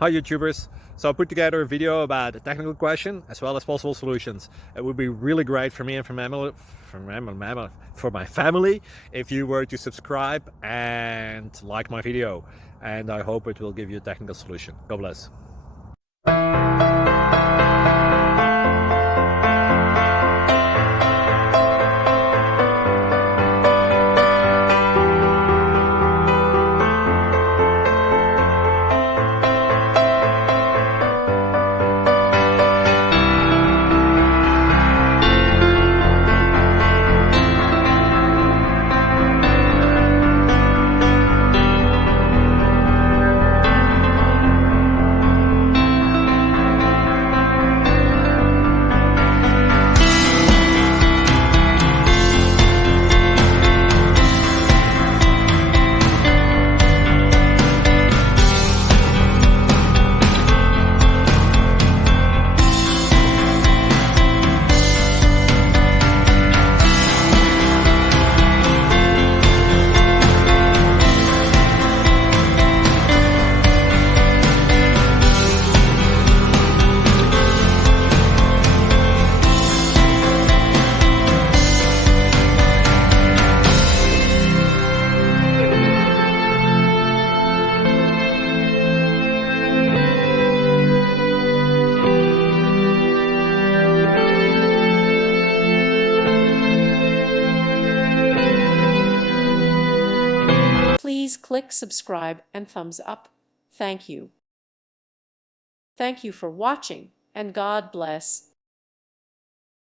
Hi YouTubers! So I put together a video about a technical question as well as possible solutions. It would be really great for me and for my family if you were to subscribe and like my video, and I hope it will give you a technical solution. God bless. Please click subscribe and thumbs up. Thank you. Thank you for watching, and God bless.